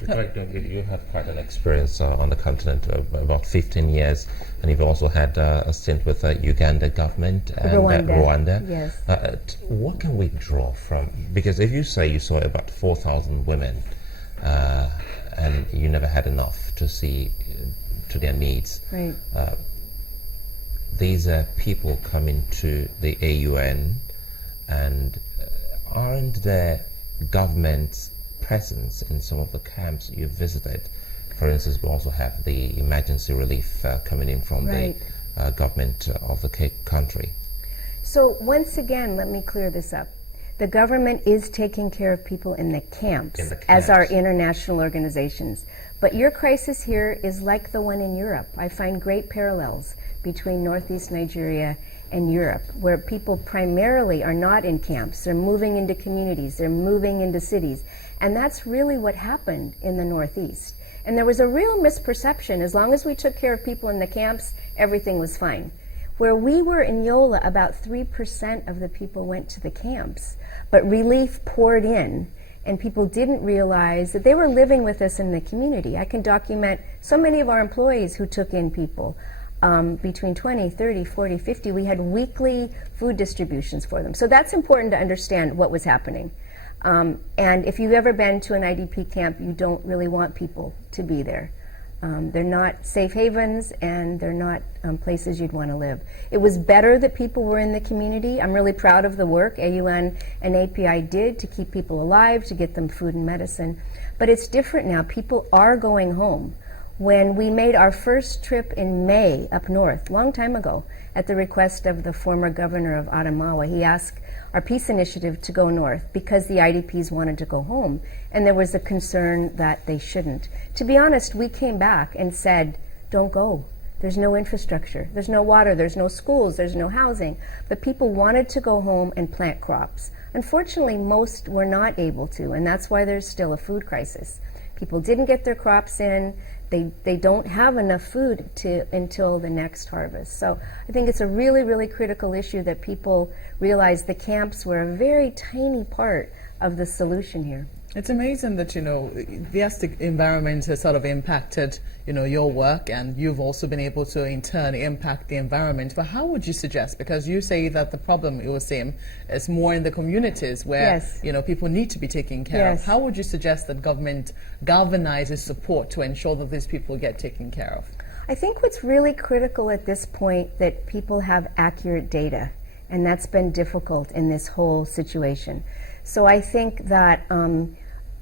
You had quite an experience on the continent of about 15 years, and you've also had a stint with the Uganda government and Rwanda. Yes. What can we draw from? Because if you say you saw about 4,000 women, and you never had enough to see to their needs. Right. These are people coming to the AUN, and aren't there governments presence in some of the camps you visited? For instance, we also have the emergency relief coming in from the government of the country. So once again, let me clear this up. The government is taking care of people in the camps, as are international organizations. But your crisis here is like the one in Europe. I find great parallels between Northeast Nigeria and Europe, where people primarily are not in camps. They're moving into communities, they're moving into cities. And that's really what happened in the Northeast. And there was a real misperception. As long as we took care of people in the camps, everything was fine. Where we were in Yola, about 3% of the people went to the camps, but relief poured in, and people didn't realize that they were living with us in the community. I can document so many of our employees who took in people. Between 20, 30, 40, 50, we had weekly food distributions for them. So that's important to understand what was happening. And if you've ever been to an IDP camp, you don't really want people to be there. They're not safe havens, and they're not places you'd want to live. It was better that people were in the community. I'm really proud of the work AUN and API did to keep people alive, to get them food and medicine. But it's different now. People are going home. When we made our first trip in May up north, long time ago, at the request of the former governor of Adamawa, he asked our peace initiative to go north because the IDPs wanted to go home, and there was a concern that they shouldn't. To be honest, we came back and said, don't go. There's no infrastructure, there's no water, there's no schools, there's no housing. But people wanted to go home and plant crops. Unfortunately, most were not able to, and that's why there's still a food crisis. People didn't get their crops in. They don't have enough food until the next harvest. So I think it's a really, really critical issue that people realize the camps were a very tiny part of the solution here. It's amazing that, yes, the environment has sort of impacted, your work, and you've also been able to, in turn, impact the environment. But how would you suggest, because you say that the problem, it would seem, is more in the communities where, people need to be taken care of. How would you suggest that government galvanizes support to ensure that these people get taken care of? I think what's really critical at this point that people have accurate data, and that's been difficult in this whole situation. So I think that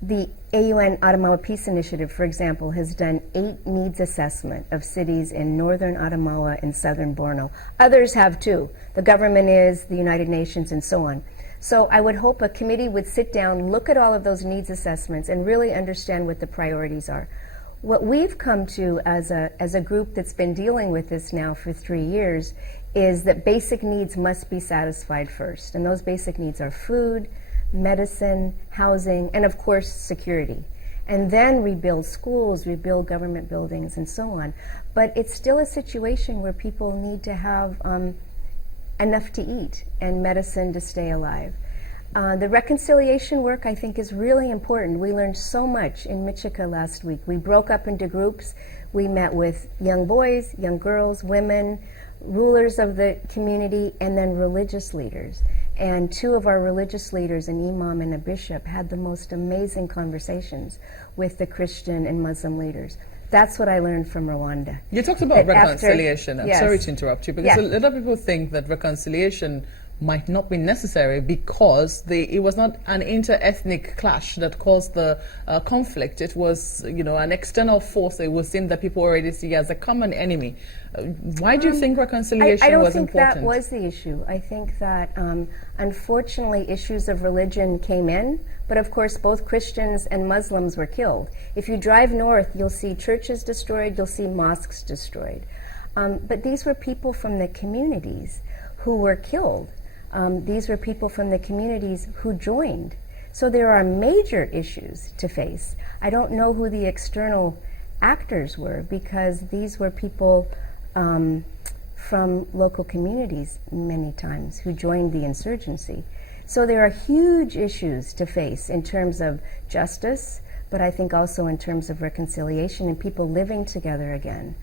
the AUN Adamawa Peace Initiative, for example, has done 8 needs assessment of cities in northern Adamawa and southern Borno. Others have too. The government is, the United Nations, and so on. So I would hope a committee would sit down, look at all of those needs assessments, and really understand what the priorities are. What we've come to as a group that's been dealing with this now for 3 years is that basic needs must be satisfied first. And those basic needs are food, medicine, housing, and of course security. And then rebuild schools, rebuild government buildings, and so on. But it's still a situation where people need to have enough to eat and medicine to stay alive. The reconciliation work, I think, is really important. We learned so much in Michika last week. We broke up into groups. We met with young boys, young girls, women, rulers of the community, and then religious leaders. And 2 of our religious leaders, an imam and a bishop, had the most amazing conversations with the Christian and Muslim leaders. That's what I learned from Rwanda. You talked about reconciliation. I'm sorry to interrupt you, because a lot of people think that reconciliation might not be necessary because it was not an inter-ethnic clash that caused the conflict. It was, an external force. It was seen that people already see as a common enemy. Why do you think reconciliation was important? I don't think that was the issue. I think that, unfortunately, issues of religion came in, but of course both Christians and Muslims were killed. If you drive north, you'll see churches destroyed, you'll see mosques destroyed. But these were people from the communities who were killed. These were people from the communities who joined. So there are major issues to face. I don't know who the external actors were, because these were people from local communities many times who joined the insurgency. So there are huge issues to face in terms of justice, but I think also in terms of reconciliation and people living together again.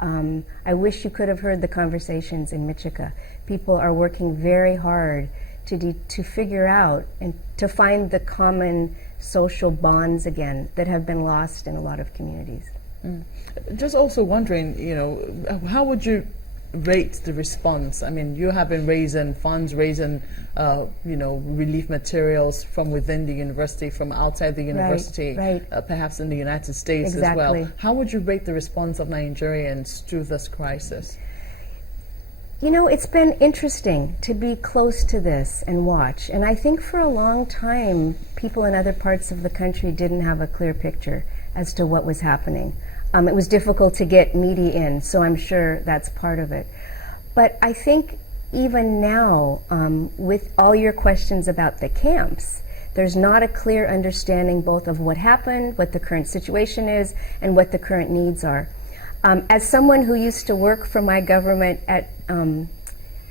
I wish you could have heard the conversations in Michigan. People are working very hard to figure out and to find the common social bonds again that have been lost in a lot of communities. Just also wondering, how would you rate the response? I mean, you have been raising funds, raising, relief materials from within the university, from outside the university, perhaps in the United States as well. How would you rate the response of Nigerians to this crisis? It's been interesting to be close to this and watch. And I think for a long time, people in other parts of the country didn't have a clear picture as to what was happening. It was difficult to get media in, so I'm sure that's part of it. But I think even now, with all your questions about the camps, there's not a clear understanding both of what happened, what the current situation is, and what the current needs are. As someone who used to work for my government on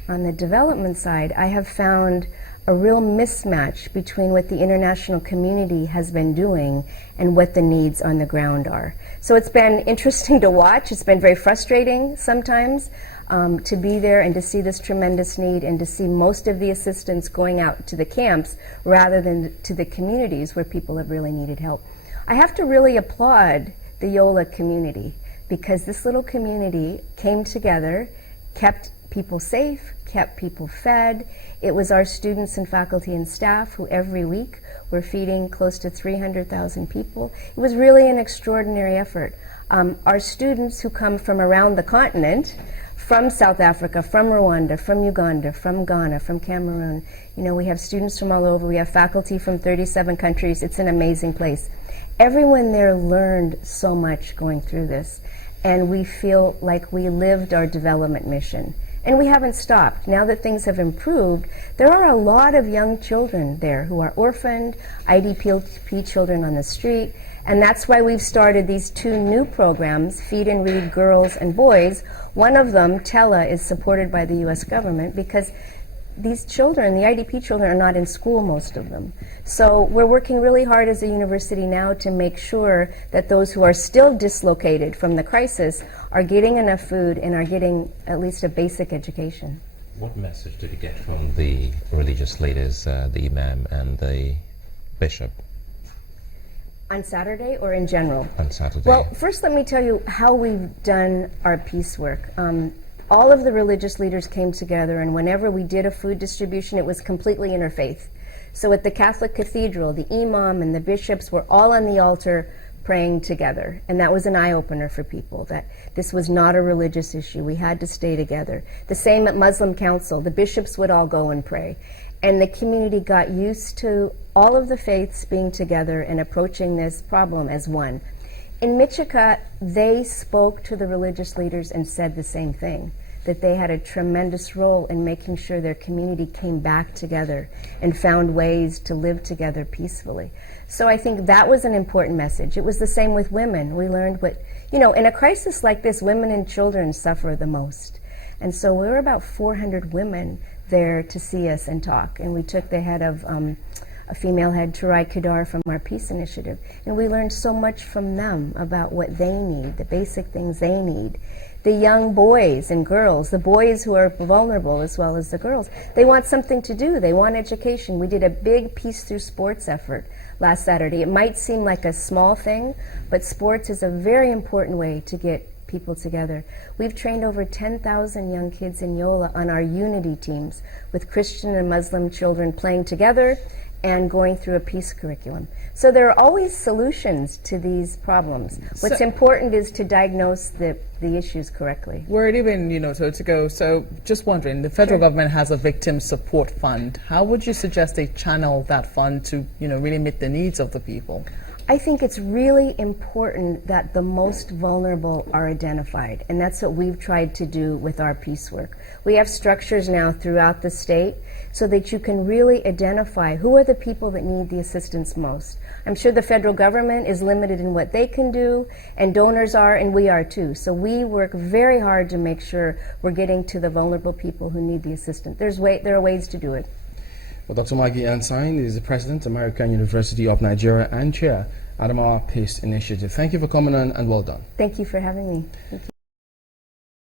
the development side, I have found a real mismatch between what the international community has been doing and what the needs on the ground are. So it's been interesting to watch. It's been very frustrating sometimes to be there and to see this tremendous need and to see most of the assistance going out to the camps rather than to the communities where people have really needed help. I have to really applaud the Yola community, because this little community came together, kept people safe, kept people fed. It was our students and faculty and staff who every week were feeding close to 300,000 people. It was really an extraordinary effort. Our students who come from around the continent, from South Africa, from Rwanda, from Uganda, from Ghana, from Cameroon, we have students from all over. We have faculty from 37 countries. It's an amazing place. Everyone there learned so much going through this, and we feel like we lived our development mission. And we haven't stopped. Now that things have improved, there are a lot of young children there who are orphaned, IDP children on the street, and that's why we've started these 2 new programs, Feed and Read Girls and Boys. One of them, Tella, is supported by the U.S. government because these children, the IDP children, are not in school, most of them. So we're working really hard as a university now to make sure that those who are still dislocated from the crisis are getting enough food and are getting at least a basic education. What message did you get from the religious leaders, the imam and the bishop? On Saturday or in general? On Saturday. Well, first let me tell you how we've done our peace work. All of the religious leaders came together, and whenever we did a food distribution, it was completely interfaith. So at the Catholic Cathedral, the imam and the bishops were all on the altar praying together, and that was an eye-opener for people, that this was not a religious issue. We had to stay together. The same at Muslim Council. The bishops would all go and pray, and the community got used to all of the faiths being together and approaching this problem as one. In Michigan, they spoke to the religious leaders and said the same thing, that they had a tremendous role in making sure their community came back together and found ways to live together peacefully. So I think that was an important message. It was the same with women. We learned in a crisis like this, women and children suffer the most. And so we were about 400 women there to see us and talk. And we took the head of a female head, Turai Kedar, from our Peace Initiative. And we learned so much from them about what they need, the basic things they need. The young boys and girls, the boys who are vulnerable as well as the girls, they want something to do. They want education. We did a big Peace Through Sports effort last Saturday. It might seem like a small thing, but sports is a very important way to get people together. We've trained over 10,000 young kids in Yola on our unity teams with Christian and Muslim children playing together and going through a peace curriculum. So there are always solutions to these problems. What's important is to diagnose the issues correctly. We're even, to go. So just wondering, the federal government has a victim support fund. How would you suggest they channel that fund to, really meet the needs of the people? I think it's really important that the most vulnerable are identified, and that's what we've tried to do with our peace work. We have structures now throughout the state so that you can really identify who are the people that need the assistance most. I'm sure the federal government is limited in what they can do, and donors are, and we are too. So we work very hard to make sure we're getting to the vulnerable people who need the assistance. There are ways to do it. Well, Dr. Margee Ensign is the President, American University of Nigeria, and Chair Adamawa Peace Initiative. Thank you for coming on, and well done. Thank you for having me. Thank you.